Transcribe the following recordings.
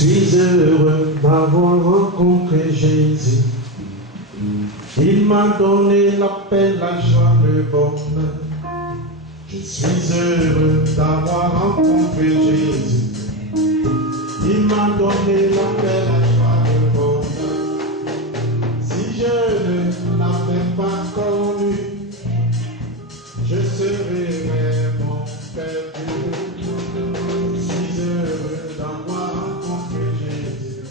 suis heureux d'avoir rencontré Jésus. Il m'a donné la paix, la joie, le bonheur. Je suis heureux d'avoir rencontré Jésus. Il m'a donné la paix, la joie, le bonheur. Si je ne l'avais pas connu, je serais vraiment perdu. Je suis heureux d'avoir rencontré Jésus.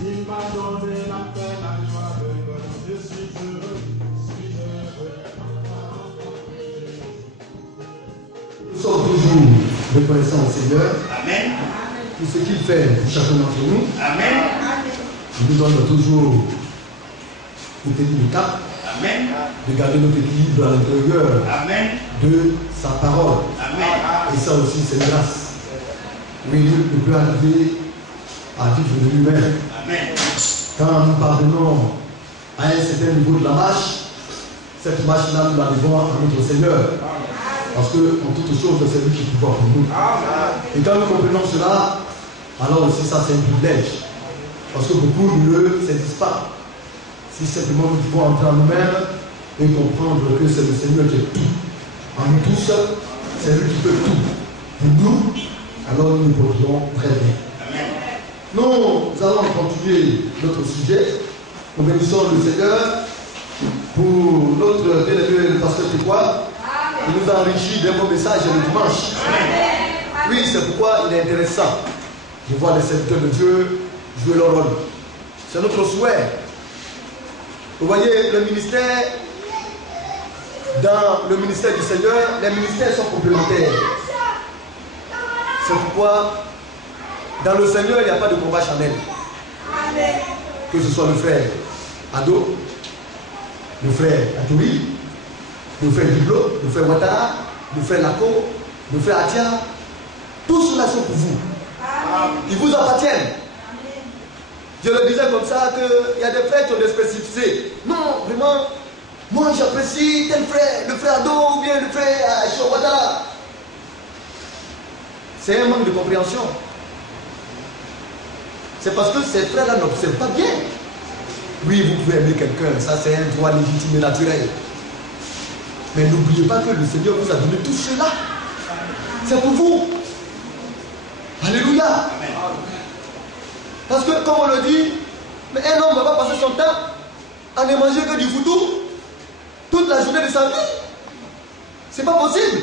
Il m'a donné la paix, la joie, le bonheur. Je suis heureux d'avoir rencontré Jésus. Nous sommes toujours reconnaissants au Seigneur. Amen. Pour ce qu'il fait pour chacun d'entre nous. Amen. Il nous donne toujours une tenue de cap. Amen. De garder notre équilibre à l'intérieur de sa parole. Amen. Et ça aussi, c'est une grâce. Oui, Dieu ne peut arriver à vivre de lui-même. Amen. Quand nous parvenons à un certain niveau de la marche, cette marche-là, nous la devons à notre Seigneur. Parce que, en toute chose, c'est lui qui pouvoir pour nous. Et quand nous comprenons cela, alors aussi ça c'est un privilège. Parce que beaucoup ne le saisissent pas. Si simplement nous pouvons entrer en nous-mêmes et comprendre que c'est le Seigneur qui est tout. En nous tous, c'est lui qui peut tout. Pour nous, alors nous nous porterons très bien. Amen. Nous allons continuer notre sujet. Nous bénissons le Seigneur pour notre bien-aimé pasteur Técois. Il nous a enrichi d'un beau message le dimanche. Amen. Oui, c'est pourquoi il est intéressant de voir les serviteurs de Dieu jouer leur rôle. C'est notre souhait. Vous voyez, le ministère, dans le ministère du Seigneur, les ministères sont complémentaires. C'est pourquoi, dans le Seigneur, il n'y a pas de combat charnel. Que ce soit le frère Ado, le frère Atoui, le frère Diblo, le frère Ouattara, le frère Lako, le frère Atia, tous ceux-là sont pour vous. Ils vous appartiennent. Je le disais comme ça qu'il y a des frères qui ont des spécificités. Non, vraiment, moi j'apprécie tel frère, le frère Ado ou bien le frère Ouattara. C'est un manque de compréhension. C'est parce que ces frères-là n'observent pas bien. Oui, vous pouvez aimer quelqu'un, ça c'est un droit légitime et naturel. Mais n'oubliez pas que le Seigneur vous a donné tout cela. C'est pour vous. Alléluia. Amen. Parce que, comme on le dit, mais un homme ne va pas passer son temps à ne manger que du foutou toute la journée de sa vie. C'est pas possible.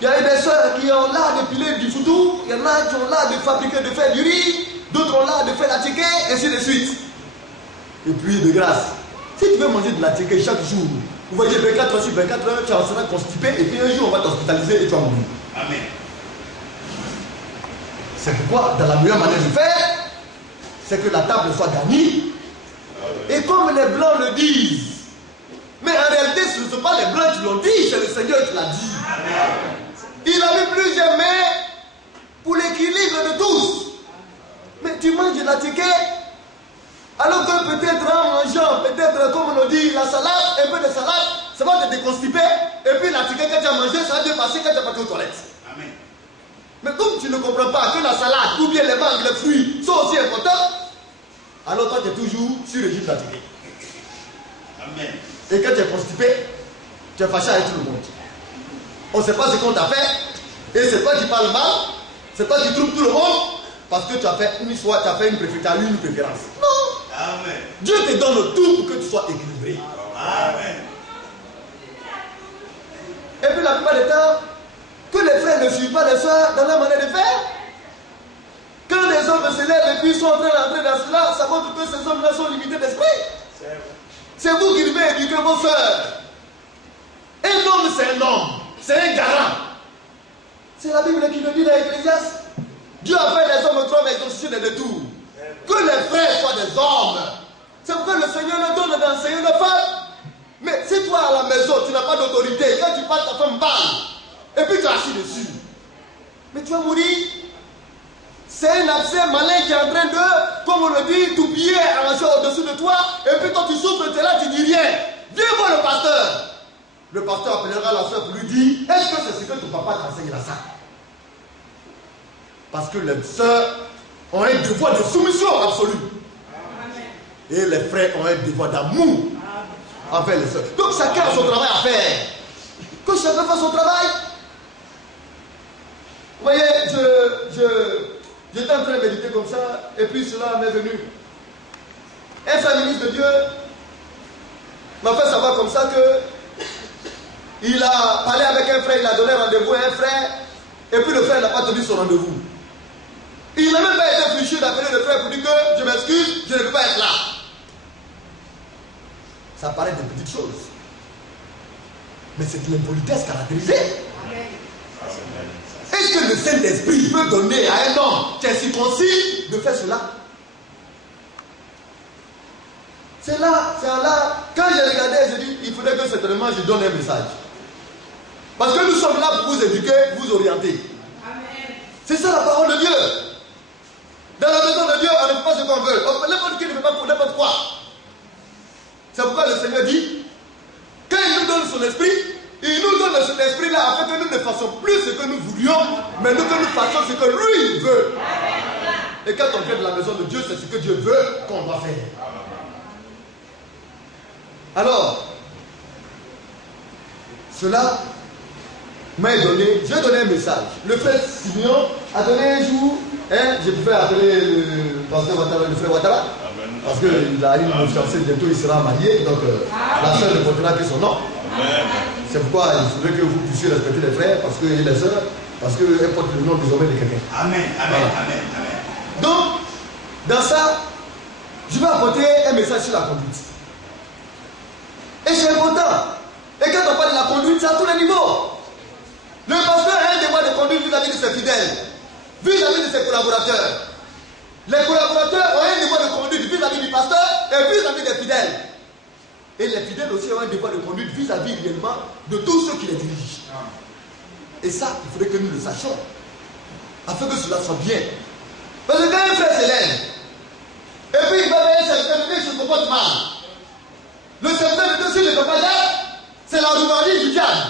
Il y a des soeurs qui ont l'art de piler du foutou, il y en a qui ont l'art de fabriquer, de faire du riz, d'autres ont l'art de faire la ticket, et ainsi de suite. Et puis, de grâce, si tu veux manger de la ticket chaque jour, vous voyez 24 heures sur 24 heures, tu en seras constipé, et puis un jour, on va t'hospitaliser et tu vas mourir. Amen. C'est pourquoi, dans la meilleure manière de faire, c'est que la table soit garnie. Et comme les Blancs le disent, mais en réalité, ce ne sont pas les Blancs qui l'ont dit, c'est le Seigneur qui l'a dit. Amen. Il a mis plusieurs mains pour l'équilibre de tous. Mais tu manges de la ticket, alors que peut-être en mangeant, peut-être comme on dit, la salade, un peu de salade, ça va te déconstiper. Et puis la ticket que tu as mangé, ça va bien passer quand tu as parti aux toilettes. Amen. Mais comme tu ne comprends pas que la salade ou bien les mangues, les fruits sont aussi importants, alors toi tu es toujours sur le régime de la ticket. Amen. Et quand tu es constipé, tu es fâché avec tout le monde. On ne sait pas ce qu'on t'a fait, et c'est toi qui parles mal, c'est toi qui trouves tout le monde, parce que tu as fait une fois, tu as fait une préférence. Non. Amen. Dieu te donne tout pour que tu sois équilibré. Amen. Et puis la plupart du temps, que les frères ne suivent pas les soeurs dans leur manière de faire. Quand les hommes se lèvent et puis sont en train d'entrer dans cela, ça montre que ces hommes-là sont limités d'esprit. C'est vous qui devez éduquer vos soeurs. Un homme, c'est un homme. C'est un garant. C'est la Bible qui nous dit dans l'Ecclésiaste. Dieu a fait les hommes trois, mais ils ont suscité des détours. Que les frères soient des hommes. C'est pourquoi le Seigneur nous donne d'enseigner nos femmes. Mais si toi à la maison, tu n'as pas d'autorité, quand tu parles, ta femme parle, et puis tu es assis dessus, mais tu vas mourir. C'est un abcès malin qui est en train de, comme on le dit, t'oublier à marcher au-dessus de toi, et puis quand tu souffres, tu es là, tu dis rien. Viens voir le pasteur. Le pasteur appellera la soeur pour lui dire, est-ce que c'est ce que ton papa t'enseigne là ça? Parce que les sœurs ont un devoir de soumission absolue. Et les frères ont un devoir d'amour envers les sœurs. Donc chacun a son travail à faire. Que chacun fasse son travail. Vous voyez, j'étais en train de méditer comme ça, et puis cela m'est venu. Un frère ministre de Dieu m'a fait savoir comme ça que il a parlé avec un frère, il a donné rendez-vous à un frère, et puis le frère n'a pas tenu son rendez-vous. Il n'a même pas été fichu d'appeler le frère pour dire que je m'excuse, je ne peux pas être là. Ça paraît des petites choses. Mais c'est de l'impolitesse caractérisée. Est-ce que le Saint-Esprit peut donner à un homme qui est circoncis de faire cela? C'est là, quand j'ai regardé, j'ai dit, il faudrait que certainement je donne un message. Parce que nous sommes là pour vous éduquer, vous orienter. C'est ça la parole de Dieu. Dans la maison de Dieu, on ne fait pas ce qu'on veut. N'importe qui ne fait pas pour n'importe quoi. C'est pourquoi le Seigneur dit, quand il nous donne son esprit, il nous donne cet esprit-là afin que nous ne fassions plus ce que nous voulions, mais que nous fassions ce que lui veut. Et quand on vient de la maison de Dieu, c'est ce que Dieu veut qu'on doit faire. Alors, cela m'a donné, j'ai donné un message. Le frère Simeon a donné un jour, je pouvais appeler le pasteur Ouattara, le frère Ouattara, parce qu'il a une fiancée, bientôt il sera marié, donc la soeur ne portera que son nom. C'est pourquoi il faudrait que vous puissiez respecter les frères, parce que les sœurs, parce qu'elles portent le nom désormais de quelqu'un. Amen, amen, amen, amen. Donc, dans ça, je vais apporter un message sur la conduite. Et c'est important. Et quand on parle de la conduite, c'est à tous les niveaux. Le pasteur a un devoir de conduite vis-à-vis de ses fidèles, vis-à-vis de ses collaborateurs. Les collaborateurs ont un devoir de conduite vis-à-vis du pasteur et vis-à-vis des fidèles. Et les fidèles aussi ont un devoir de conduite vis-à-vis réellement de tous ceux qui les dirigent. Et ça, il faudrait que nous le sachions, afin que cela soit bien. Parce que quand un frère s'élève, et puis il va vers un serviteur de Dieu, il se comporte mal. Le serviteur de Dieu, s'il ne fait pas là, c'est la roubardie du diable.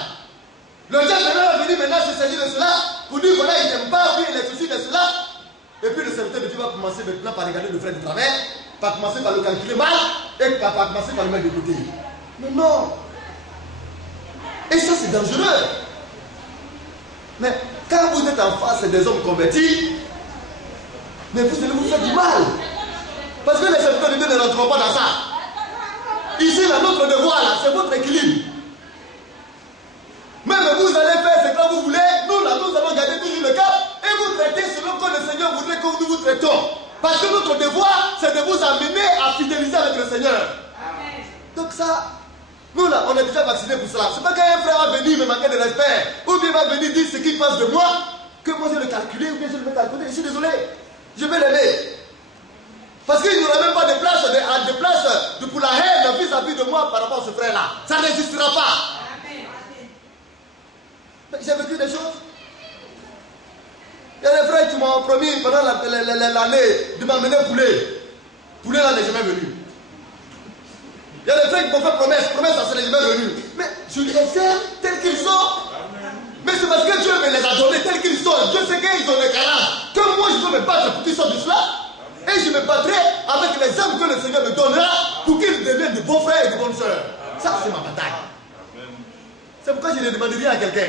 Le diable va venir maintenant se saisir de cela, pour dire voilà, il n'aime pas, puis il est souci de cela. Et puis le serviteur de Dieu va commencer maintenant par regarder le frère de travers, par commencer par le calculer mal, et par commencer par le mettre de côté. Mais non. Et ça, c'est dangereux. Mais quand vous êtes en face des hommes convertis, mais vous allez vous faire du mal. Parce que les serviteurs de Dieu ne rentreront pas dans ça. Ici, là, notre devoir, là, c'est votre équilibre. Même vous allez faire ce que vous voulez, nous, là, nous allons garder toujours le cap et vous traiter selon que le Seigneur voudrait que nous vous traitons. Parce que notre devoir, c'est de vous amener à fidéliser avec le Seigneur. Amen. Donc ça, nous, là, on est déjà vaccinés pour cela. C'est pas qu'un frère va venir me manquer de respect, ou bien va venir dire ce qu'il pense de moi, que moi je vais le calculer, ou bien je le mets à côté. Je suis désolé, je vais l'aimer. Parce qu'il n'y aura même pas de place, pour la haine vis-à-vis de moi par rapport à ce frère-là. Ça n'existera pas. J'ai vécu des choses. Il y a des frères qui m'ont promis pendant l'année de m'emmener poulet. Poulet là n'est jamais venu. Il y a des frères qui m'ont fait promesse ça n'est jamais venu. Mais je les aime tels qu'ils sont. Mais c'est parce que Dieu me les a donnés tels qu'ils sont. Dieu sait qu'ils ont des carences. Que moi je peux me battre pour qu'ils sortent de cela. Et je me battrai avec les âmes que le Seigneur me donnera pour qu'ils deviennent de bons frères et de bonnes sœurs. Ça, c'est ma bataille. C'est pourquoi je ne demande rien à quelqu'un.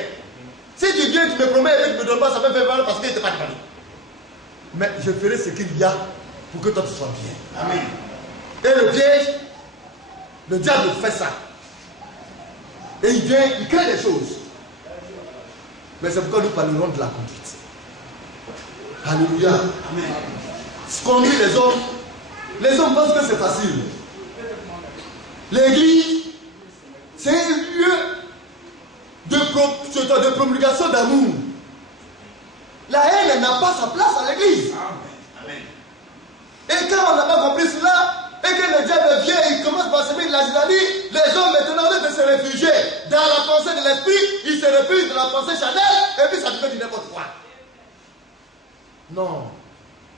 Si tu viens, tu me promets et tu ne me donnes pas, ça me fait mal parce qu'il n'était pas demandé. Mais je ferai ce qu'il y a pour que toi tu sois bien. Amen. Et le piège, le diable fait ça. Et il vient, il crée des choses. Mais c'est pourquoi nous parlerons de la conduite. Alléluia. Amen. Ce qu'on dit les hommes pensent que c'est facile. L'église, c'est un lieu de promulgation d'amour. La haine n'a pas sa place à l'église. Et quand on n'a pas compris cela, et que le diable vient et il commence par semer de la jalousie, les hommes maintenant de se réfugier dans la pensée de l'esprit, ils se réfugient dans la pensée charnelle, et puis ça devient du n'importe quoi. Non.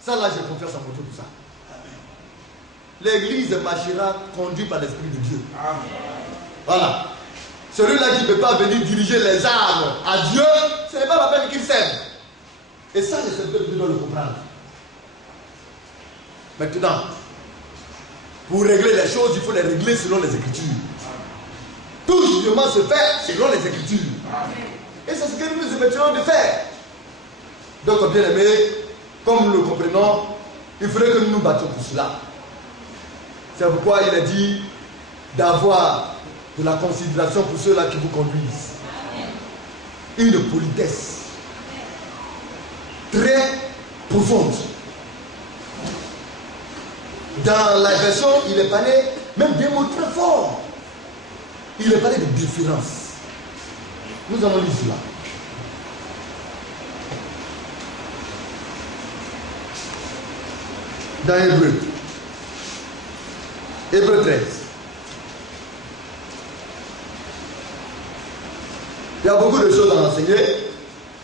Ça là, j'ai confiance en mon Dieu pour ça. L'église marchera conduite par l'Esprit de Dieu. Amen. Voilà. Celui-là qui ne peut pas venir diriger les âmes à Dieu, ce n'est pas la peine qu'il sème. Et ça, les serviteurs de Dieu doivent le comprendre. Maintenant, pour régler les choses, il faut les régler selon les Écritures. Tout jugement se fait selon les Écritures. Et c'est ce que nous nous effectuons de faire. Donc, bien aimés, comme nous le comprenons, il faudrait que nous nous battions pour cela. C'est pourquoi il a dit d'avoir de la considération pour ceux-là qui vous conduisent. Une politesse très profonde. Dans la version, il est parlé même des mots très forts. Il est parlé de différence. Nous allons lire cela. Dans Hébreu. Hébreu 13. Il y a beaucoup de choses à enseigner.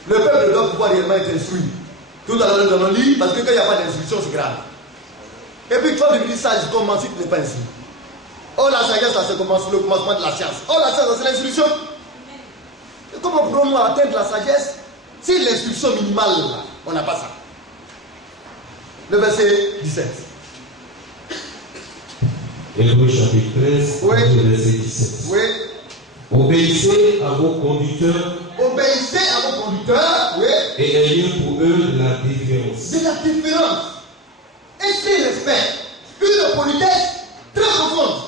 Le peuple doit pouvoir réellement être instruit. Tout à l'heure, nous allons lire, parce que quand il n'y a pas d'instruction, c'est grave. Et puis, toi, tu me dis sage, comment si tu n'es pas instruit? Oh, la sagesse, là, c'est le commencement de la science. Oh, la science, c'est l'instruction. Et comment pourrons-nous atteindre la sagesse si l'instruction minimale, là, on n'a pas ça? Le verset 17. Hébreu chapitre 13, oui. Verset 17. Oui. Obéissez à vos conducteurs. Obéissez à vos conducteurs, oui. Et ayez pour eux la différence. De la différence. Et c'est respect. Une politesse très profonde.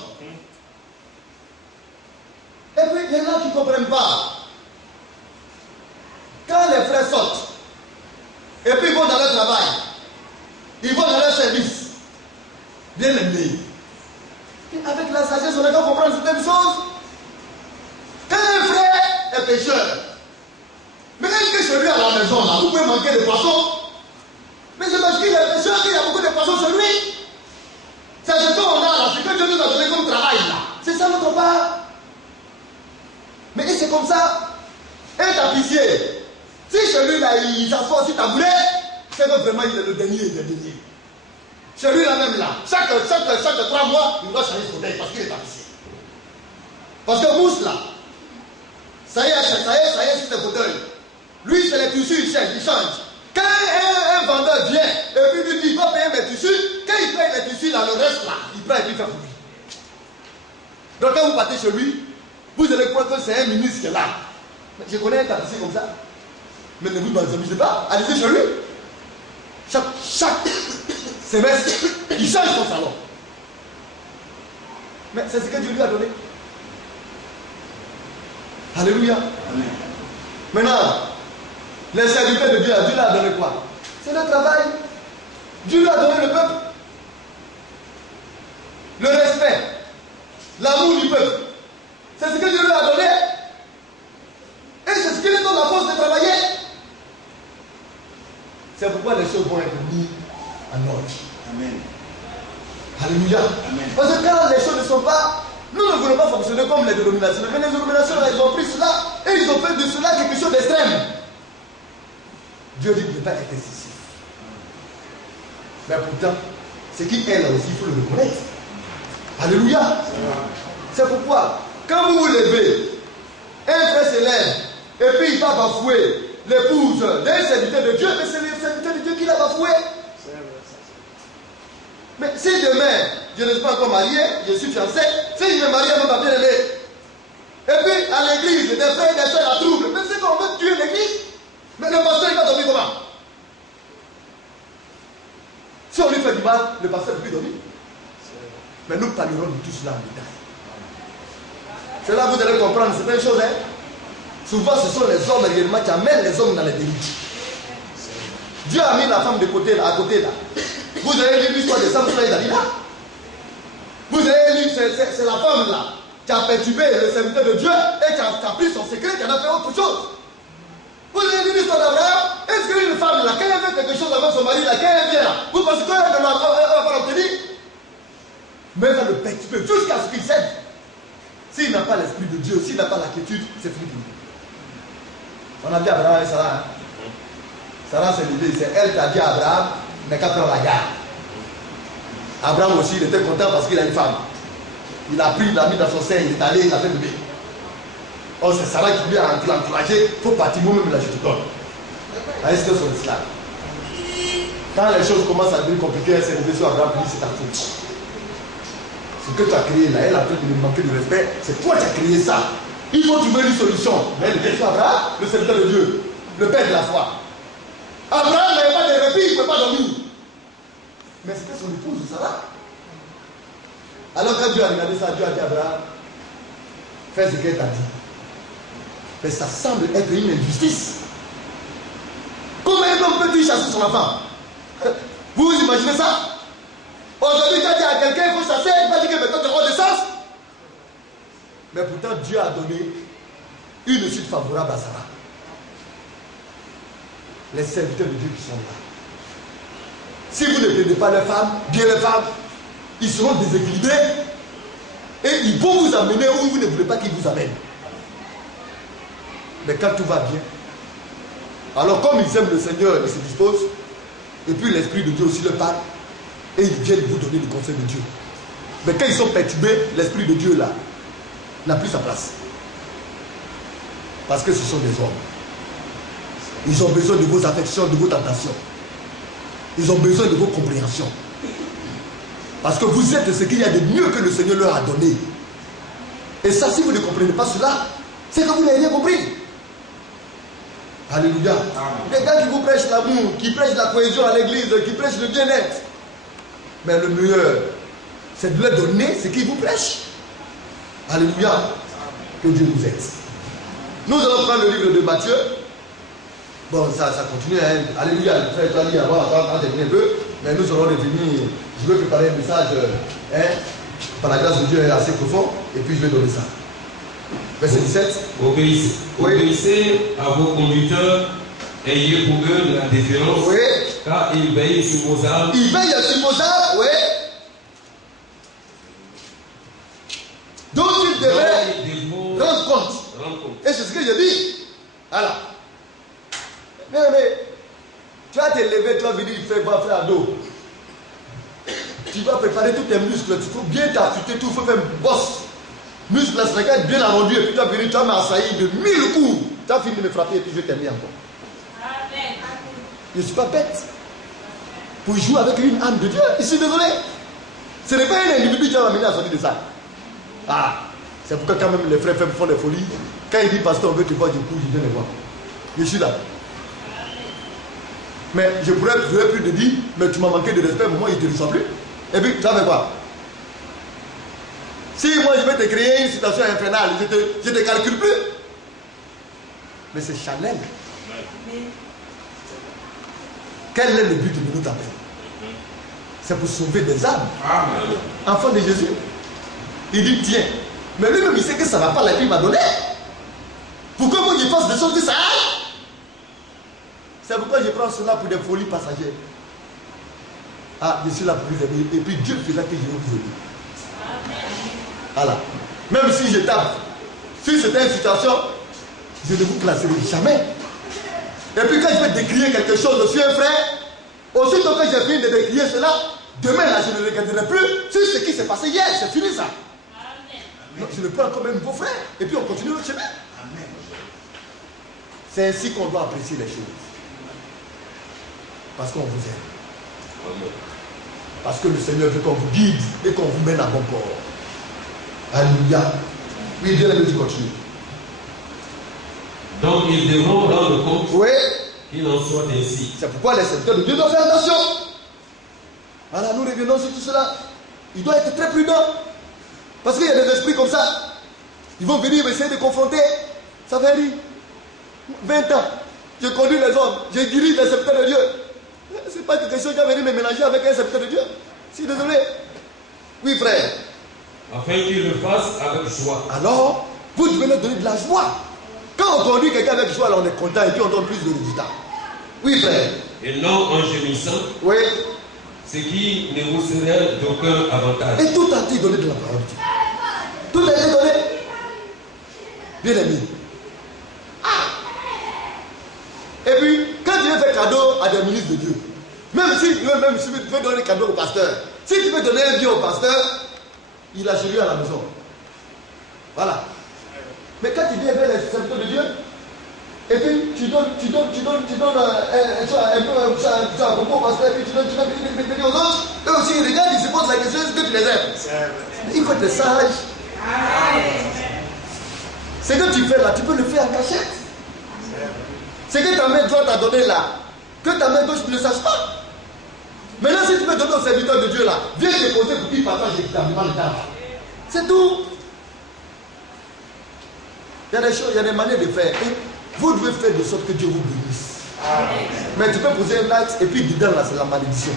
Et puis, il y en a qui ne comprennent pas. Quand les frères sortent, et puis ils vont dans leur travail, ils vont dans leur service, bien aimés. Avec la sagesse, on a qu'à comprendre certaines choses. Quand un frère est pécheur, mais est-ce que chez lui à la maison, là, vous pouvez manquer de poissons? Mais c'est parce qu'il est pécheur qu'il y a beaucoup de poissons chez lui. C'est ce qu'on a là, c'est que Dieu nous a donné comme travail là. C'est ça notre part. Mais c'est comme ça. Un tapissier, si chez lui là, il s'assoit sur tabouret, c'est que vraiment il est le dernier des derniers. Chez lui là même là, chaque 3 mois, il doit changer son fauteuil parce qu'il est tapissier. Parce que mousse là, ça y est, c'est le fauteuil. Lui, c'est les tissus, il change. Quand un vendeur vient et puis lui dit, il va payer mes tissus, quand il paye les tissus là, le reste là, il prend et puis il fait pour lui. Donc quand vous partez chez lui, vous allez croire que c'est un ministre qui est là. Je connais un tapissier comme ça. Mais ne vous amusez pas, allez-y chez lui. Chaque semestre, il change son salon. Mais c'est ce que Dieu lui a donné. Alléluia. Amen. Maintenant, les serviteurs de Dieu, Dieu leur a donné quoi? C'est le travail. Dieu lui a donné le peuple. Le respect. L'amour du peuple. C'est ce que Dieu lui a donné. Et c'est ce qui lui donne la force de travailler. C'est pourquoi les choses vont être mises en ordre. Amen. Alléluia. Amen. Parce que quand les choses ne sont pas, nous ne voulons pas fonctionner comme les dénominations. Mais les dénominations, elles ont pris cela et ils ont fait de cela quelque chose d'extrême. Dieu dit de ne pas être excessif. Mais pourtant, ce qui est là aussi, il faut le reconnaître. Alléluia. C'est pourquoi, quand vous vous levez, un frère se lève et puis il va bafouer l'épouse d'un serviteur de Dieu, mais c'est le serviteur de Dieu qui l'a bafoué. Mais si demain, je ne suis pas encore marié, je suis fiancé, si je me marie, on va bien aimer. Et puis à l'église, des frères et des soeurs la troublent. Mais c'est qu'on veut tuer l'église. Mais le pasteur, il va dormir comment? Si on lui fait du mal, le pasteur ne peut plus dormir. Mais nous parlerons de tout cela en détail. C'est là que vous allez comprendre certaines choses. Hein? Souvent, ce sont les hommes réellement qui amènent les hommes dans les délits. Dieu a mis la femme de côté, là, à côté là. Vous avez lu l'histoire de Samson et Dalila. Vous avez lu, c'est la femme là qui a perturbé le serviteur de Dieu et qui a pris son secret, qui en a fait autre chose. Vous avez lu l'histoire d'Abraham. Est-ce qu'une femme là, quand elle fait quelque chose avec son mari là, quand elle vient là, vous pensez qu'elle va l'obtenir? Mais elle va le perturber jusqu'à ce qu'il cède. S'il n'a pas l'esprit de Dieu, s'il n'a pas la quiétude, c'est fini pour lui. On a dit Abraham et Sarah. Sarah, c'est l'idée, c'est elle qui a dit à Abraham, mais qu'à prendre la garde. Abraham aussi, il était content parce qu'il a une femme. Il a pris, il l'a mis dans son sein, il est allé, il a fait bébé. Oh, c'est Sarah qui lui a encouragé, il faut partir, moi-même là, je te donne. Est-ce que c'est cela? Quand les choses commencent à devenir compliquées, c'est levé sur Abraham, c'est ta faute. Ce que tu as créé là, elle a fait de lui manquer de respect, c'est toi qui as créé ça. Il faut trouver une solution. Mais le question Abraham, le serviteur de Dieu, le père de la foi. Abraham n'avait pas de répit, il ne pouvait pas dormir. Mais c'était son épouse, Sarah. Alors quand Dieu a regardé ça, Dieu a dit à Abraham, fais ce qu'elle t'a dit. Mais ça semble être une injustice. Comment un homme peut-il chasser son enfant? Vous vous imaginez ça? Aujourd'hui, tu as dit à quelqu'un, il faut chasser, il va dire que maintenant tu auras des sens. Mais pourtant, Dieu a donné une suite favorable à Sarah. Les serviteurs de Dieu qui sont là. Si vous ne prenez pas les femmes, bien les femmes, ils seront déséquilibrés et ils vont vous amener où vous ne voulez pas qu'ils vous amènent. Mais quand tout va bien, alors comme ils aiment le Seigneur, ils se disposent, et puis l'Esprit de Dieu aussi leur parle, et ils viennent vous donner le conseil de Dieu. Mais quand ils sont perturbés, l'Esprit de Dieu là n'a plus sa place. Parce que ce sont des hommes. Ils ont besoin de vos affections, de vos tentations. Ils ont besoin de vos compréhensions. Parce que vous êtes ce qu'il y a de mieux que le Seigneur leur a donné. Et ça, si vous ne comprenez pas cela, c'est que vous n'avez rien compris. Alléluia. Des gars qui vous prêchent l'amour, qui prêchent la cohésion à l'église, qui prêchent le bien-être. Mais le meilleur, c'est de leur donner ce qu'ils vous prêchent. Alléluia. Que Dieu nous aide. Nous allons prendre le livre de Matthieu. Bon, ça continue. Hein. Alléluia. Le frère Toali, avant d'en terminer un peu. Mais nous allons revenir. Je vais préparer un message. Par la grâce de Dieu, est assez profond. Et puis je vais donner ça. Verset 17. Obéissez. Oui. Obéissez à vos conducteurs. Ayez pour eux de la déférence. Oui. Car ils veillent sur vos âmes. Ils veillent sur vos âmes, oui. Donc ils devaient rendre compte. Et c'est ce que je dis. Voilà. Mais tu vas te lever, tu vas venir faire ado. Tu vas préparer tous tes muscles, tu faut bien t'affûter, tout, il faut faire une bosse. Muscle là, c'est être bien arrondu, et puis tu vas venir, tu vas m'assaillir de 1000 coups. Tu as fini de me frapper et puis je vais t'aimer encore. Amen. Je ne suis pas bête. Pour jouer avec une âme de Dieu, je suis désolé. Ce n'est pas un individu qui va m'amener à sortir de ça. Ah, c'est pourquoi quand même les frères font des folies. Quand il dit pasteur, on veut te voir du coup, je viens les voir. Je suis là. Mais je pourrais plus te dire, mais tu m'as manqué de respect, moi il ne te reçoit plus. Et puis, ça fait quoi? Si moi je vais te créer une situation infernale, je ne te calcule plus. Mais c'est Chanel. Quel est le but de notre appel? C'est pour sauver des âmes. Enfant de Jésus. Il dit tiens. Mais lui-même il sait que ça ne va pas, la vie m'a donné. Pourquoi moi je pense des choses que ça aille? C'est pourquoi je prends cela pour des folies passagères. Ah, je suis là pour vous aider. Et puis Dieu fera que je vais vous aider. Voilà. Même si je tape, si c'était une situation, je ne vous classerai jamais. Et puis quand je vais décrier quelque chose sur un frère, aussitôt que j'ai fini de décrier cela, demain là je ne regarderai plus sur ce qui s'est passé hier. C'est fini ça. Donc, je le prends comme un nouveau frère. Et puis on continue notre chemin. C'est ainsi qu'on doit apprécier les choses. Parce qu'on vous aime. Parce que le Seigneur veut qu'on vous guide et qu'on vous mène à bon port. Alléluia. Oui, Dieu le dit, continue. Donc ils devront rendre compte Oui. qu'il en soit ainsi. C'est pourquoi les serviteurs de Dieu doivent faire attention. Voilà, nous revenons sur tout cela. Il doit être très prudent. Parce qu'il y a des esprits comme ça. Ils vont venir essayer de confronter. Ça fait rire. 20 ans. Je conduis les hommes. Je dirige les serviteurs de Dieu. Ce n'est pas quelque chose qui va venir me mélanger avec un serviteur de Dieu. Je suis désolé. Oui, frère. Afin qu'ils le fassent avec joie. Alors, vous devez leur donner de la joie. Quand on conduit quelqu'un avec joie, là, on est content et puis on donne plus de résultats. Oui, frère. Et non en gémissant. Oui. Ce qui ne vous serait d'aucun avantage. Et tout a été donné de la parole. Tout a été donné. Bien aimé. Et puis, quand tu veux faire cadeau à des ministres de Dieu, même si tu veux donner un cadeau au pasteur, si tu veux donner un bien au pasteur, il a chez lui à la maison. Voilà. Mais quand tu viens vers les serviteurs de Dieu, Et puis tu donnes un concours parce que tu donnes aux autres. Eux aussi ils regardent, ils se posent la question, est-ce que tu les aimes? Il faut être sage. Ce que tu fais là, tu peux le faire en cachette. Ce que ta main droite t'a donné là, que ta main gauche ne sache pas. Maintenant, si tu veux donner au serviteur de Dieu là, viens déposer pour qu'il partage équitablement le temps. C'est tout. Il y a des choses, il y a des manières de faire. Et vous devez faire de sorte que Dieu vous bénisse. Mais tu peux poser un acte et puis dedans là, c'est la malédiction.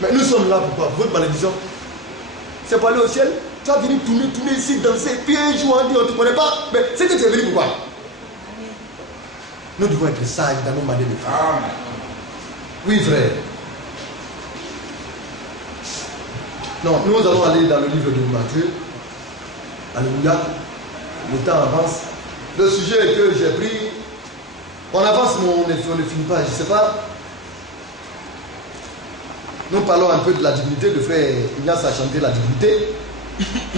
Mais nous sommes là pourquoi? Votre malédiction, c'est pour aller au ciel. Tu vas venir tourner ici, danser, puis un jour on dit on ne te connaît pas. Mais c'est que tu es venu pourquoi? Nous devons être sages dans nos manières de faire. Oui, frère. Non, nous allons aller dans le livre de Matthieu. Alléluia. Le temps avance. Le sujet que j'ai pris, on avance, mais on ne finit pas. Je ne sais pas. Nous parlons un peu de la divinité. Le frère Ignace a chanté la divinité.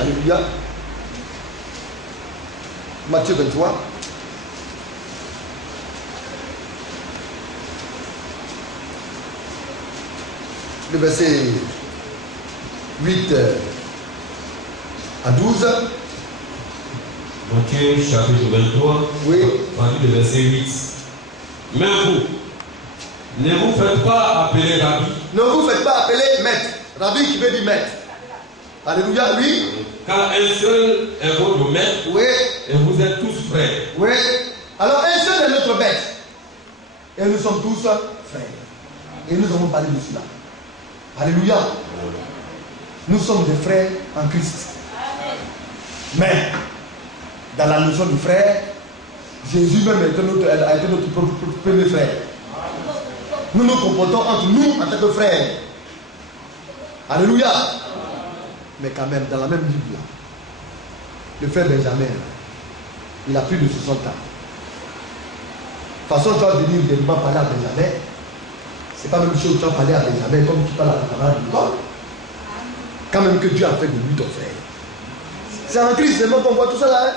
Alléluia. Matthieu 23. Le verset 8 à 12. Matthieu chapitre 23, Oui. le verset 8. Mais vous, ne vous faites pas appeler Rabbi. Ne vous faites pas appeler maître. Rabbi qui veut dire maître. Alléluia, oui. Car un seul est votre maître. Oui. Et vous êtes tous frères. Oui. Alors un seul est notre maître. Et nous sommes tous frères. Et nous avons parlé de cela. Alléluia. Nous sommes des frères en Christ. Mais, dans la notion de frère, Jésus même a été notre premier frère. Nous nous comportons entre nous en tant que frères. Alléluia. Mais quand même, dans la même Bible, le frère Benjamin, il a plus de 60 ans. De toute façon, tu vas venir directement parler à Benjamin. C'est pas la même chose que tu vas parler à Benjamin comme tu parles à ta camarade de l'école. Quand même que Dieu a fait de lui ton frère. C'est en Christ seulement qu'on voit tout ça là. Hein?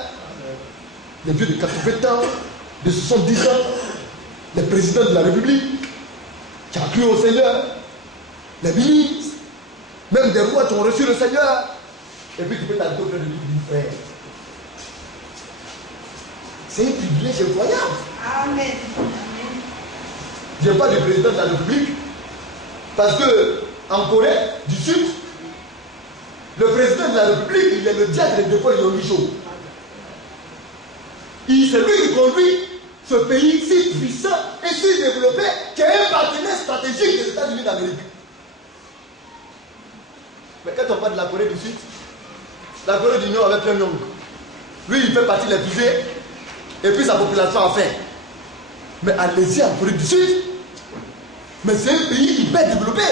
Les vieux de 80 ans, de 70 ans, les présidents de la République qui ont cru au Seigneur, les ministres, même des rois qui ont reçu le Seigneur. Et puis tu peux t'arrêter auprès de lui du frère. C'est un privilège incroyable. Amen. Je parle du président de la République parce que en Corée du Sud, le président de la République, il est le diable de Paul Yongicho. C'est lui qui conduit ce pays si puissant et si développé qui est un partenaire stratégique des États-Unis d'Amérique. Mais quand on parle de la Corée du Sud, la Corée du Nord avec plein nom, lui il fait partie des fusées et puis sa population a faim. Mais allez-y en Corée du Sud, mais c'est un pays hyper développé.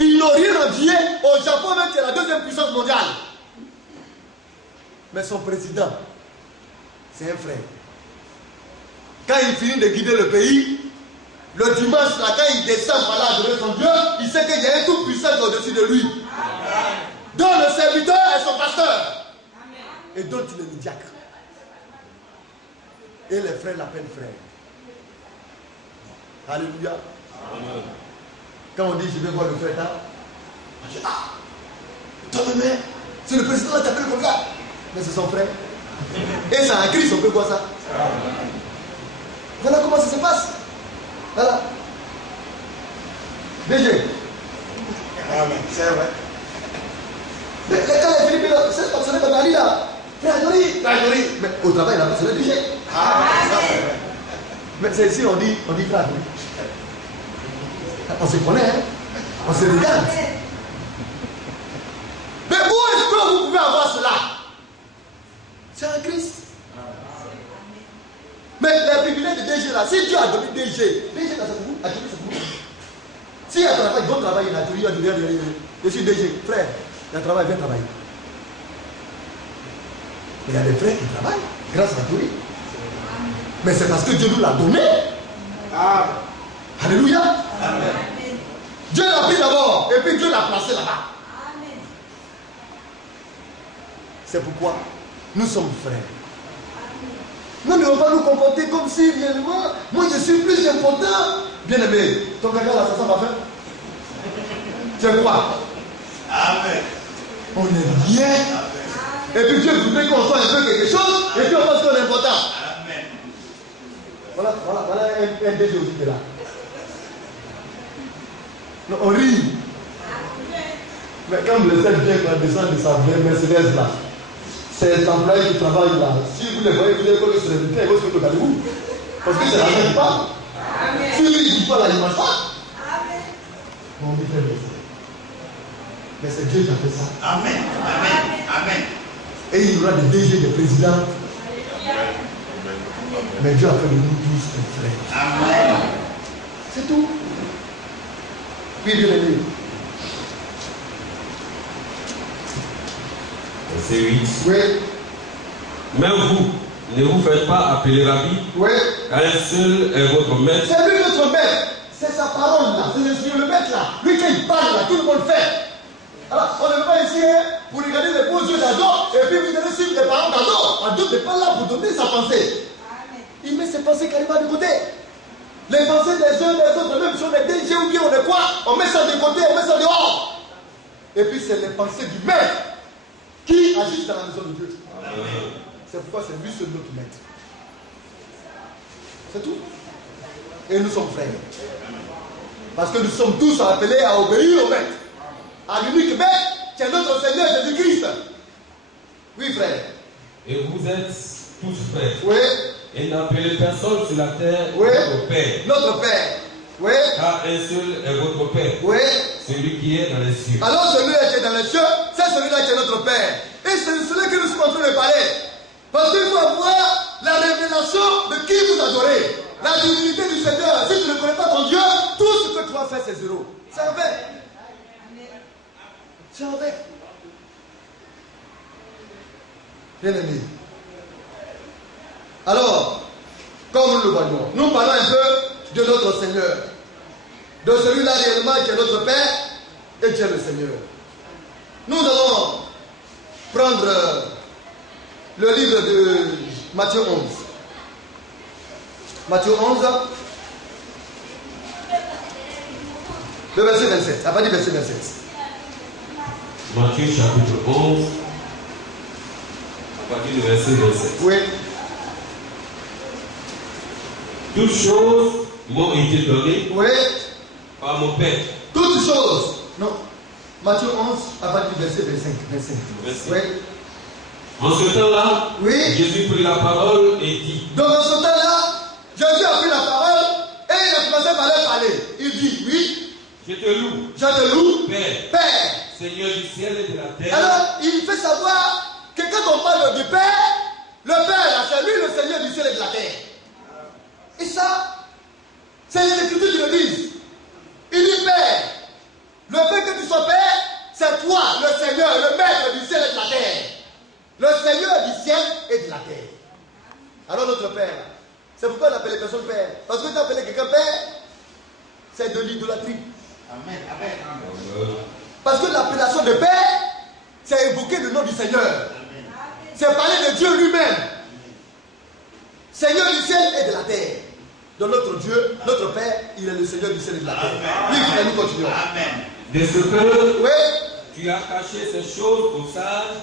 Ils n'ont rien envié au Japon même qui est la deuxième puissance mondiale. Mais son président, c'est un frère. Quand il finit de guider le pays, le dimanche là, quand il descend par là à adorer son Dieu, il sait qu'il y a un tout puissant au-dessus de lui. Dont le serviteur est son pasteur. Et dont il est le diacre. Et les frères l'appellent frère. Alléluia. Amen. Quand on dit je vais voir le frère, on dit ah, toi-même, c'est le président qui t'appelle comme ça. Mais c'est son frère. Et c'est en Christ, on peut voir ça. Voilà comment ça se passe. Voilà. DG. Amen. C'est vrai. Mais quand les Philippines, c'est pas sonné comme Ali là. Frère Jory. Mais au travail, là-bas, c'est le DG. Mais c'est ici, on dit frère Jory. On se connaît, hein? On se regarde. Mais où est-ce que vous pouvez avoir cela? C'est en Christ. Mais les privilèges de DG là, si Dieu a donné DG là, c'est pour vous, attribué, c'est pour vous. Si il y a un travail, bon travail, il a attribué, je suis DG, frère, il y a un travail, viens travailler. Mais il y a des frères qui travaillent grâce à Dieu. Mais c'est parce que Dieu nous l'a donné. Alléluia. Amen. Dieu l'a pris d'abord et puis Dieu l'a placé là-bas. C'est pourquoi nous sommes frères. Nous ne devons pas nous comporter comme si réellement, moi je suis plus important. Bien aimé, ton caca là, ça va faire. Tu crois? Amen. On est bien. Et puis Dieu voudrait qu'on soit un peu quelque chose, et puis on pense qu'on est important. Amen. Voilà un DG aussi qui est là. Non, on rit. Mais quand le Seigneur vient quand descend de sa vraie Mercedes là, c'est l'employé qui travaille là. Si vous les voyez, vous allez voir que c'est le bulletin, vous allez regardez-vous. Parce que c'est la même part. Si lui il ne dit pas là, il ne mange pas. Mon frère, mais c'est Dieu qui a fait ça. Amen. Amen. Amen. Et il y aura des DG, des présidents. Mais Dieu a fait de nous tous un frère. Amen. C'est tout. Oui, Dieu est Dieu. Verset 8. Oui. Même vous, ne vous faites pas appeler Rabbi, Oui. car un seul est votre maître. C'est lui notre maître. C'est sa parole là. C'est le Seigneur le maître là. Lui quand il parle là, tout le monde fait. Alors, on n'est pas ici hein, pour regarder les beaux yeux d'Adam et puis vous allez suivre les parents d'Adam. Dieu n'est pas là pour donner sa pensée. Il met ses pensées carrément de côté. Les pensées des uns des autres, même si on est DG ou bien on est quoi, on met ça de côté, on met ça dehors. Et puis c'est les pensées du maître qui agissent dans la maison de Dieu. C'est pourquoi c'est lui seul notre maître. C'est tout. Et nous sommes frères. Parce que nous sommes tous appelés à obéir au maître. À l'unique maître qui est notre Seigneur Jésus-Christ. Oui, frère. Et vous êtes tous frères. Oui. Et n'appelez personne sur la terre Oui. votre Père. Notre Père. Oui. Car un seul est votre Père. Oui. Celui qui est dans les cieux. Alors celui-là qui est dans les cieux, c'est celui-là qui est notre Père. Et c'est de celui que nous sommes en train de parler. Parce qu'il faut avoir la révélation de qui vous adorez. La divinité du Seigneur. Si tu ne connais pas ton Dieu, tout ce que tu vas faire, c'est zéro. C'est avec. C'est avec. Bien aimé. Alors, comme nous le voyons, nous parlons un peu de notre Seigneur. De celui-là réellement qui est notre Père et qui est le Seigneur. Nous allons prendre le livre de Matthieu 11. Matthieu 11, le verset 27. À partir du verset 27. Matthieu chapitre 11, à partir du verset 27. Oui. Toutes choses m'ont été données Oui. par mon Père. Toutes choses. Non. Matthieu 11, à partir du verset 25. Oui. En ce temps-là, Oui. Jésus prit la parole et dit. Donc en ce temps-là, Jésus a pris la parole et il a commencé par leur parler. Il dit, oui, Je te loue, je te loue, Père, Père. Seigneur du ciel et de la terre. Alors, il fait savoir que quand on parle du Père, le Père, là, c'est lui le Seigneur du ciel et de la terre. Et ça, c'est les Écritures qui le disent. Il dit, Père, le fait que tu sois Père, c'est toi, le Seigneur, le Maître du ciel et de la terre. Le Seigneur du ciel et de la terre. Alors notre Père, c'est pourquoi on appelle les personnes Père. Parce que tu appelles quelqu'un Père, c'est de l'idolâtrie. Amen. Amen. Parce que l'appellation de Père, c'est évoquer le nom du Seigneur. C'est parler de Dieu lui-même. Seigneur du ciel et de la terre. Donc notre Dieu, notre Père, il est le Seigneur du ciel et de la terre. Oui, nous continuons. Amen. De ce que Oui. tu as caché ces choses aux sages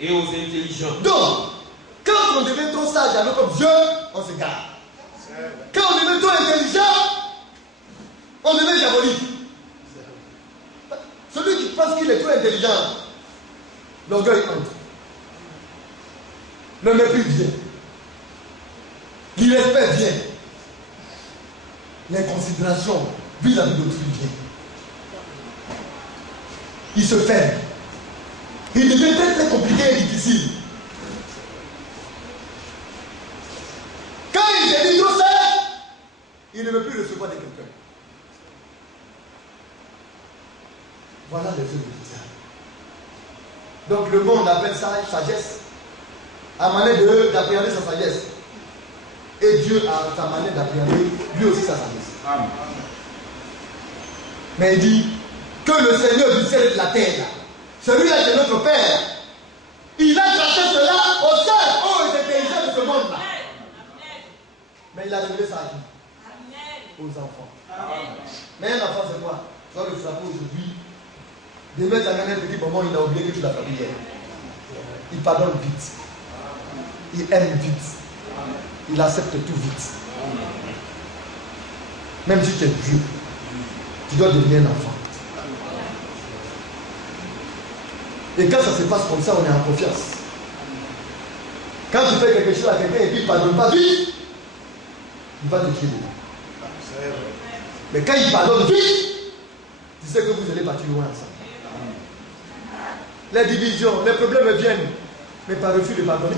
et aux intelligents. Donc, quand on devient trop sage avec comme Dieu, on se gare. Quand on devient trop intelligent, on devient diabolique. Celui qui pense qu'il est trop intelligent, l'orgueil entre. Le mépris vient. L'irrespect vient. L'inconsidération vis-à-vis d'autrui vient. Il se fait. Il devient très très compliqué et difficile. Quand il s'est dit trop sage, il ne veut plus recevoir de quelqu'un. Voilà les œuvres du diable. Donc le monde appelle ça sagesse. À manière d'appréhender sa sagesse. Et Dieu a sa manière d'appréhender lui aussi sa sagesse. Amen. Mais il dit que le Seigneur du ciel et de la terre, celui-là qui est notre Père, il a caché cela aux sages, aux intelligents de ce monde-là. Mais il a révélé ça à qui? Aux enfants. Mais un enfant, c'est quoi? Tu vas le frapper aujourd'hui. Demain, tu as gagné un petit moment, il a oublié que tu l'as frappé hier. Il pardonne vite. Il aime vite. Il accepte tout vite. Même si tu es vieux, tu dois devenir un enfant. Et quand ça se passe comme ça, on est en confiance. Quand tu fais quelque chose à quelqu'un et puis il ne pardonne pas vite, il va te tuer. Mais quand il pardonne vite, tu sais que vous allez partir loin ensemble. Les divisions, les problèmes viennent, mais par refus de pardonner.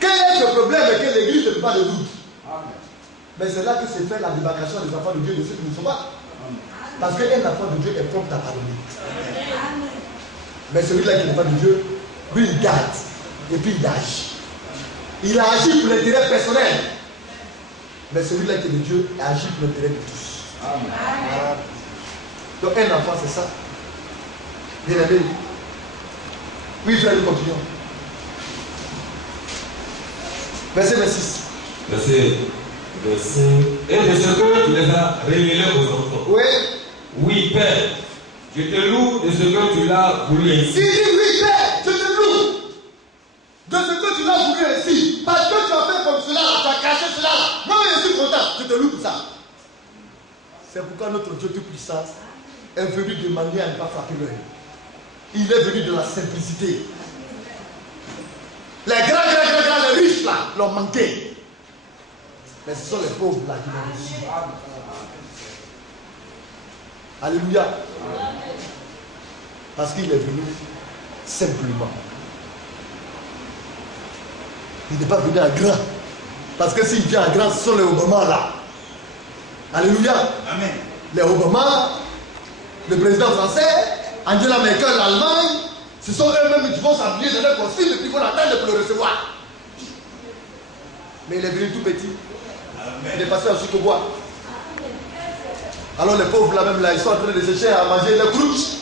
Quel est ce problème que l'Église ne peut pas résoudre? Mais c'est là que se fait la débarcation des enfants de Dieu de ceux qui ne sont pas. Parce qu'un enfant de Dieu est prompt à pardonner. Mais celui-là qui n'est pas de Dieu, lui il garde et puis il agit. Il agit pour l'intérêt personnel. Mais celui-là qui est de Dieu agit pour l'intérêt de tous. Amen. Donc un enfant c'est ça. Bien aimé. Oui, frère, nous continuons. Verset 26. Verset 5. Et de ce que tu les as révélés aux enfants. Oui. Oui, Père. Je te loue de ce que tu l'as voulu ainsi. Il dit oui, Père, je te loue de ce que tu l'as voulu ainsi. Parce que tu as fait comme cela, tu as caché cela. Moi, je suis content, je te loue pour ça. C'est pourquoi notre Dieu Tout-Puissant est venu de manière à ne pas frapper l'œil. Il est venu de la simplicité. Les grands, les riches là, l'ont manqué. Mais ce sont les pauvres là qui l'ont reçu. Alléluia. Parce qu'il est venu simplement. Il n'est pas venu à grand. Parce que s'il vient à grand, ce sont les Obama là. Alléluia. Amen. Les Obama, le président français, Angela Merkel, l'Allemagne, ce sont eux-mêmes qui vont s'habiller dans leur costume et puis ils vont attendre pour le recevoir. Mais il est venu tout petit. Amen. Il est passé en sucre au bois. Alors les pauvres là même là, ils sont en train de chercher à manger les crouches.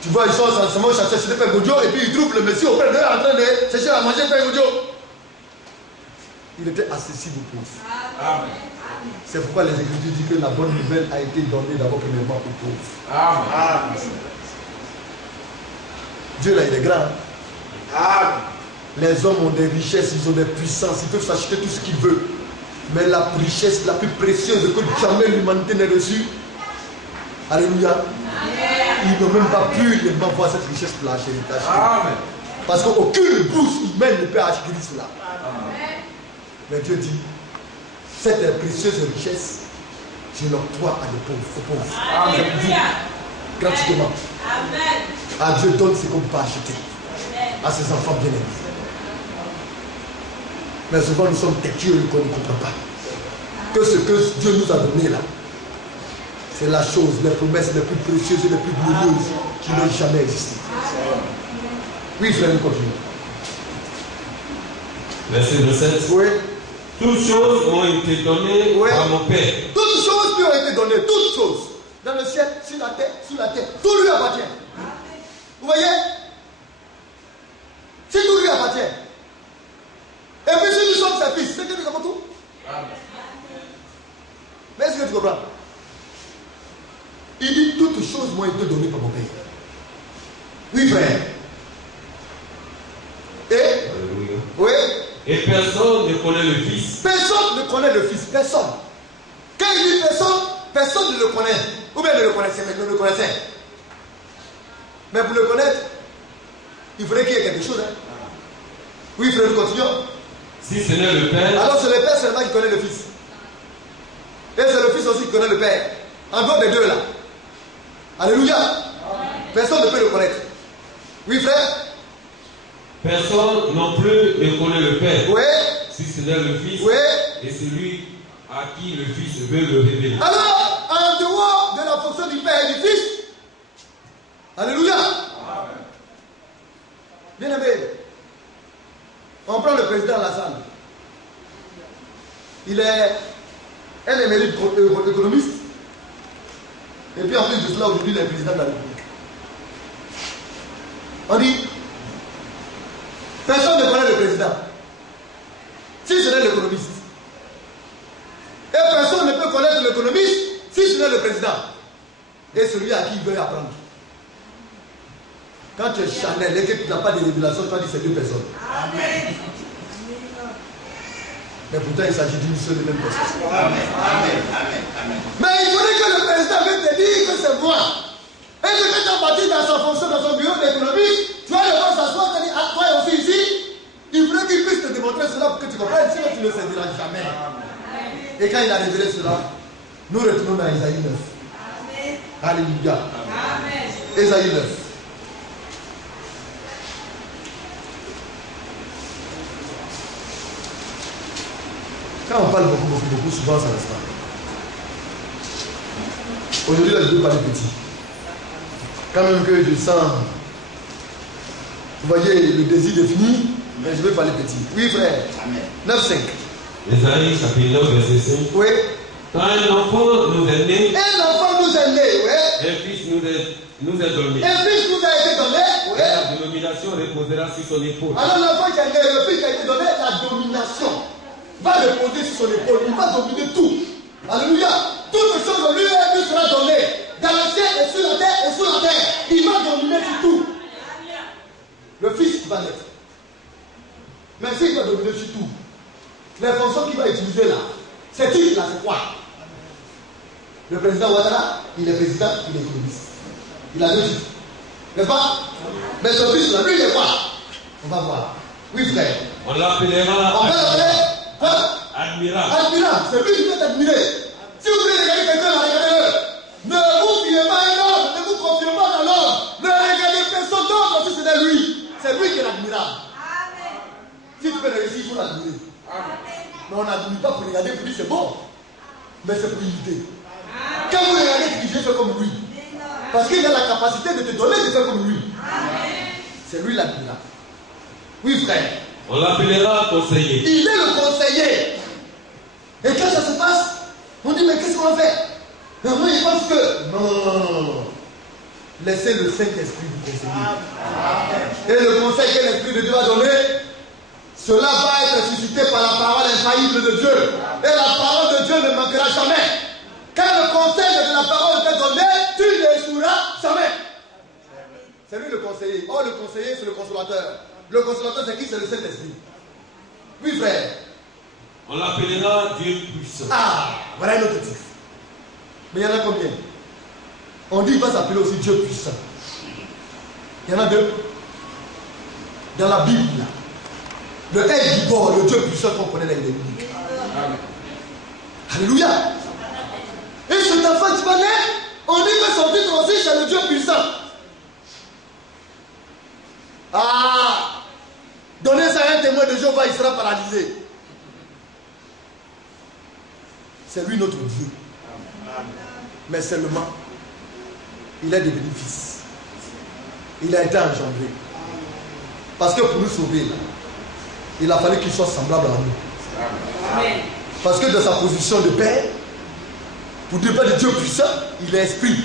Tu vois, ils sont en train de chercher des pains Godio et puis ils trouvent le monsieur auprès d'eux en train de chercher à manger pain Godio. Il était accessible aux pauvres. Amen. C'est pourquoi les Écritures disent que la bonne nouvelle a été donnée d'abord premièrement aux pauvres. Amen. Dieu là, il est grand. Amen. Les hommes ont des richesses, ils ont des puissances, ils peuvent s'acheter tout ce qu'ils veulent. Mais la richesse la plus précieuse que jamais l'humanité n'ait reçue, alléluia, ils n'ont même pas pu voir cette richesse pour l'acheter. Amen. Parce qu'aucune bourse humaine ne peut acheter cela. Mais Dieu dit, cette précieuse richesse, je l'octroie à des pauvres, aux pauvres. Amen. Gratuitement. À Dieu donne ce qu'on peut acheter. À ses enfants bien-aimés. Mais souvent nous sommes têtus et qu'on ne comprend pas. Que ce que Dieu nous a donné là, c'est la chose, les promesses les plus précieuses et les plus glorieuses qui n'ont jamais existé. Oui, frère, nous continuons. Verset 27. Oui. Toutes choses ont été données Oui. à mon Père. Toutes choses lui ont été données, toutes choses. Dans le ciel, sur la terre, sous la terre. Tout lui appartient. Vous voyez? Si tout lui appartient. Et puis si nous sommes ses fils, c'est que nous avons tout. Mais est-ce que tu comprends? Il dit toutes choses m'ont été données par mon Père. Oui, frère. Et? Alléluia. Oui. Et personne ne connaît le Fils. Personne ne connaît le Fils. Personne. Quand il dit personne, personne ne le connaît. Ou bien ne le connaissait, mais ne le connaissait. Mais pour le connaître, il faudrait qu'il y ait quelque chose. Hein? Oui, frère, nous continuons. Si ce n'est le Père, Alors c'est le Père seulement qui connaît le Fils. Et c'est le Fils aussi qui connaît le Père. En dehors des deux là. Alléluia. Personne ne peut le connaître. Oui, frère. personne non plus ne connaît le Père. Oui. Si ce n'est le Fils. Oui. Et celui à qui le Fils veut le révéler. Alors, en dehors de la fonction du Père et du Fils, alléluia. Bien aimé, on prend le président Alassane. Il est un émérite économiste. Et puis en plus de cela, aujourd'hui, il est président de la République. On dit, personne ne connaît le président. Si ce n'est l'économiste, si ce n'est le président. Et celui à qui il veut apprendre. Quand tu es Chanel et que tu n'as pas de révélation, tu vas dire c'est deux personnes. Amen. Mais pourtant, il s'agit d'une seule et même personne. Amen. Amen. Amen. Amen. Mais il faudrait que le président vienne te dire que c'est moi. Et que quand tu as parti dans sa fonction, dans son bureau d'économie, tu vas le voir s'asseoir et te dire, ah, toi aussi ici, il faudrait qu'il puisse te démontrer cela pour que tu comprennes, sinon tu ne le serviras jamais. Amen. Et quand il a révélé cela, nous retournons dans Isaïe 9. Amen. Alléluia. Amen. Isaïe 9. Quand on parle beaucoup, souvent ça reste pas. Aujourd'hui, là, je veux parler petit. Quand même que je sens, vous voyez, le désir défini, mais je veux parler petit. Oui, frère. Amen. 9,5. Isaïe, chapitre 9, verset 5. Oui. Quand un enfant nous est né, oui. un fils nous est donné. Un fils nous a été donné, oui. Et la domination reposera sur son épaule. Alors l'enfant qui a été, le fils qui a été donné, la domination va reposer sur son épaule. Il va dominer tout. Alléluia. Toutes choses en lui sera donnée. Dans le ciel et sur la terre et sous la terre. Il va dominer sur tout. Le fils qui va naître. Mais s'il va dominer sur tout, les fonctions qu'il va utiliser là, c'est qui là, c'est quoi? Le président Ouattara, il est président, il est économiste. Il a deux titres. N'est-ce pas? Mais son fils là, lui, il est quoi? On va voir. Oui, frère. On l'appellera. On va l'appeler quoi? Admirable. Admirable, c'est lui qui doit t'admirer. Si vous voulez regarder quelqu'un, regardez-le. Ne vous fiez pas à un homme, ne vous confiez pas dans l'homme. Ne regardez personne d'autre si c'est lui. C'est lui qui est admirable. Si tu peux réussir, il faut l'admirer. Mais on n'admire pas pour regarder pour lui, c'est bon. Mais c'est pour imiter. Quand vous regardez, tu dis je fais comme lui. Parce qu'il a la capacité de te donner de faire comme lui. C'est lui l'admirable. Oui, frère. On l'appellera conseiller. Il est le conseiller. Et quand ça se passe, on dit mais qu'est-ce qu'on va faire? Mais moi je pense que non. Laissez le Saint-Esprit vous conseiller. Et le conseil que l'Esprit de Dieu va donner, cela va être suscité par la parole infaillible de Dieu. Et la parole de Dieu ne manquera jamais. Quand le conseil de la parole t'est donné, tu n'échoueras jamais. C'est lui le conseiller. Oh, le conseiller, c'est le consolateur. Le consolateur, c'est qui? C'est le Saint-Esprit. Oui, frère. On l'appellera Dieu puissant. Ah, voilà un autre titre. Mais il y en a combien? On dit qu'il va s'appeler aussi Dieu puissant. Il y en a deux. Dans la Bible, là. Le El Gibor, le Dieu puissant qu'on connaît dans les bibliques. Alléluia. Et cet enfant qui va naître, on dit que son titre aussi c'est le Dieu puissant. Ah, donnez ça à un témoin de Jéhovah, il sera paralysé. C'est lui notre Dieu. Mais seulement, il est devenu fils. Il a été engendré. Parce que pour nous sauver, il a fallu qu'il soit semblable à nous. Amen. Parce que dans sa position de père, pour dire pas de Dieu puissant, il est esprit.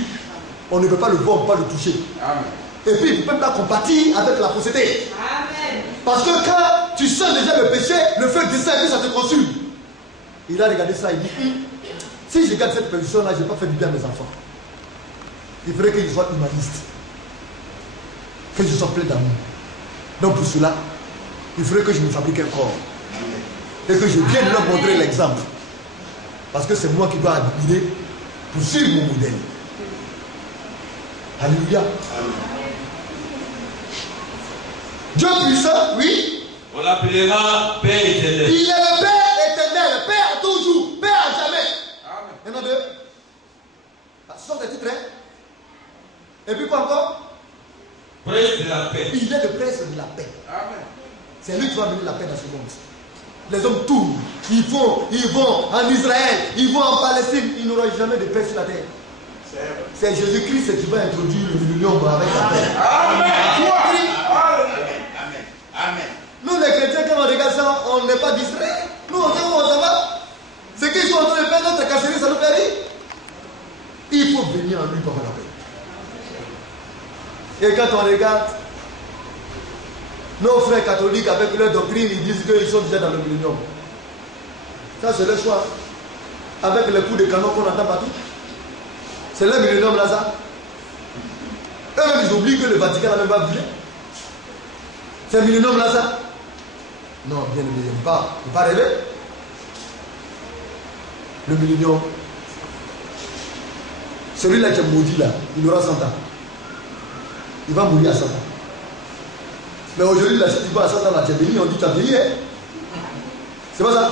On ne peut pas le voir, on ne peut pas le toucher. Amen. Et puis il ne peut même pas compatir avec la procédé. Amen. Parce que quand tu sens déjà le péché, le feu descend et ça te consume. Il a regardé ça, il dit, si je garde cette position-là, je n'ai pas fait du bien à mes enfants. Il faudrait qu'ils soient humanistes. Que je sois plein d'amour. Donc pour cela, il faudrait que je me fabrique un corps. Et que je vienne leur montrer l'exemple. Parce que c'est moi qui dois admirer pour suivre mon modèle. Alléluia. Dieu puissant, oui. On l'appellera Père éternel. Il est le Père éternel, Père à toujours, Père à jamais. Amen. Il y en a deux. Ce sont des titres. Et puis quoi encore? Prince de la paix. Il est le prince de la paix. Amen. C'est lui qui va mener la paix dans ce monde. Les hommes tournent, ils vont en Israël, ils vont en Palestine, il n'y aura jamais de paix sur la terre. C'est Jésus-Christ qui va introduire le millénium avec la paix. Amen. Amen. Amen. Nous les chrétiens, quand on regarde ça, on n'est pas distraits. Nous on sait où on s'en va. Ce qu'ils sont en train de faire, notre cacherie, ça nous fait rire. Il faut venir en lui pour avoir la paix. Et quand on regarde nos frères catholiques avec leur doctrine, ils disent qu'ils sont déjà dans le millénium. Ça c'est le choix. avec les coups de canon qu'on entend partout. C'est le millénium là, ça. Eux-mêmes, ils oublient que le Vatican n'a même pas brûlé. C'est le millénium là, ça. Non, bien aimé, il ne pas rêver. Le millénium, celui-là qui est maudit là, il aura 100 ans. Il va mourir à 100 ans. Mais aujourd'hui, là, si tu vas à 100 ans, là, tu es béni, on dit tu as vieilli. Hein? C'est pas ça?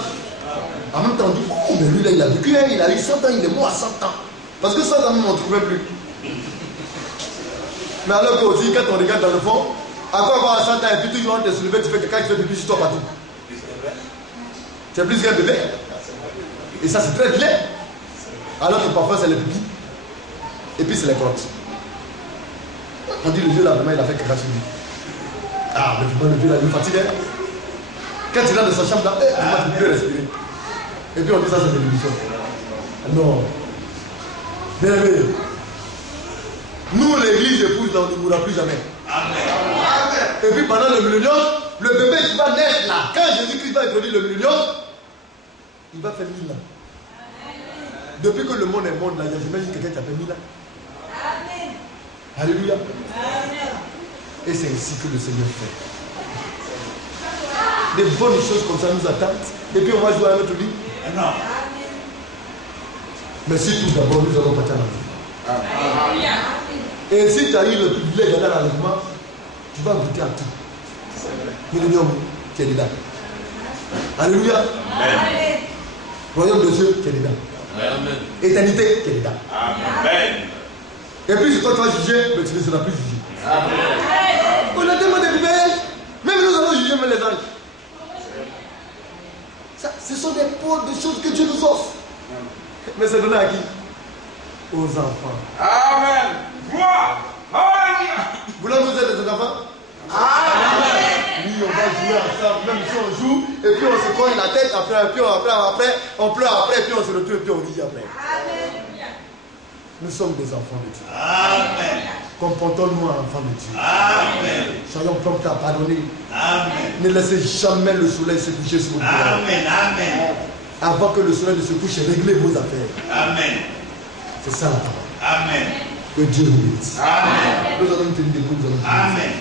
En même temps, on dit, oh, mais lui là, il a vécu, hein, il a eu 100 ans, il est mort à 100 ans. Parce que 100 ans, on ne trouvait plus. Mais alors que aussi, quand on regarde dans le fond, à quoi avoir à 100 ans et puis toujours on te soulever, tu fais que quand tu fais pipi sur toi partout. Tu es plus qu'un bébé. Et ça, c'est très clair. Alors que parfois, c'est le pipi. Et puis, c'est les crottes. On dit, le vieux là, vraiment, il a fait quelque chose. Ah, le vieux là, il me fatigue. Quand il rentre dans sa chambre là, il peut respirer. Et puis, on dit ça, c'est l'émission. Non. Bien aimé. Nous, l'église épouse, on ne mourra plus jamais. Amen. Et puis, pendant le millénium, le bébé qui va naître là, quand Jésus-Christ va introduire le millénium, il va faire 1000 ans. Depuis que le monde est monde là, il n'y a jamais eu quelqu'un qui a fait 1000 ans. Amen. Alléluia. Amen. Et c'est ainsi que le Seigneur fait. Des bonnes choses comme ça nous attendent. Et puis on va jouer à notre vie. Non. Mais si tout d'abord nous allons partir à la vie. Amen. Et si tu as eu le privilège d'aller à l'enlèvement, tu vas goûter à tout. Millénium, tu es dedans. Alléluia. Amen. Royaume de Dieu, tu es dedans. Amen. Éternité, tu es dedans. Amen. Et puis si toi tu vas juger, mais tu ne seras plus jugé. Amen. On a tellement de privilèges. Même nous allons juger même les anges. Ça, ce sont des choses que Dieu nous offre. Mais c'est donné à qui? Aux enfants. Amen. Voulons-nous être des enfants? Amen. Oui, on va jouer ensemble, même si on joue, et puis on se cogne la tête après, puis après, on pleure après, puis on se retrouve, puis on dit après. Amen. Nous sommes des enfants de Dieu. Amen. Comportons-nous en enfants de Dieu. Amen. Soyons prompts à pardonner. Amen. Ne laissez jamais le soleil se coucher sur vos pieds. Amen. Amen. Avant que le soleil ne se couche, réglez vos affaires. Amen. C'est ça la parole. Amen. Que Dieu vous bénisse. Amen. Nous allons tenir debout, nous allons tenir. Amen.